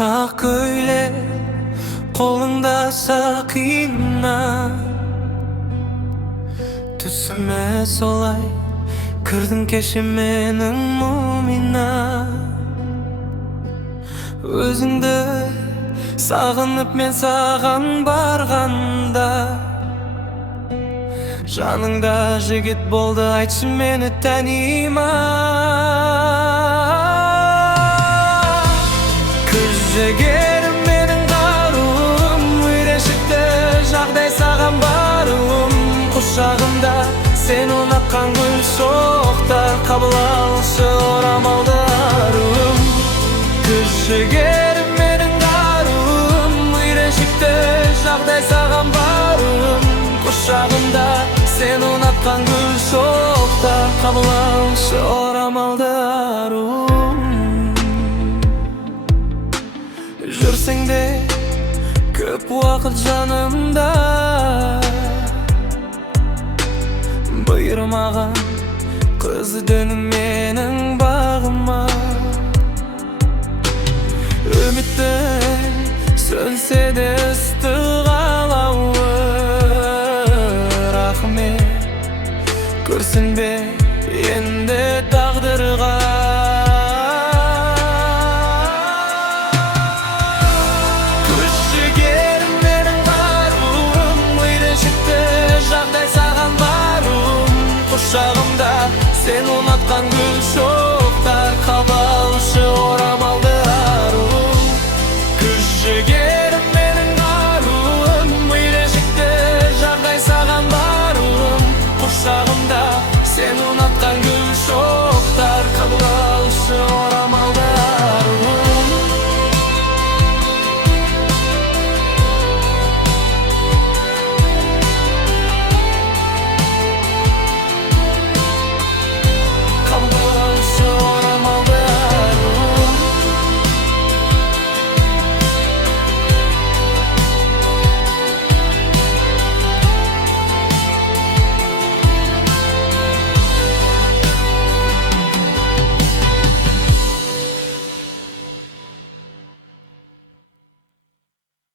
Ақ көйлек қолыңда сақина, түсіме солай кірдің кеше менің мұңыма. Өзіңді сағынып мен саған барғанда, жаныңда жігіт болды, айтшы мені тани ма? Күз жігерім менің қаруым, үйреншікті жағдай саған баруым. Құшағымда сен ұнатқан гүл шоқтар, қабыл алшы орамалды аруым. Күз жігерім менің қаруым, үйреншікті жағдай саған баруым. Құшағымда сен ұнатқан гүл шоқтар, қабыл алшы орамалды аруым. Жүрсең де көп уақыт жанымда, бұйырмаған қыз дөңім менің бағыма. Үміттің сөнсе де ыстық алауы, рахмет көрсінбе енді тағдырға. Құшағымда сен ұнатқан гүл шоқтар, қабыл алшы орамалды аруым. Күз жігерім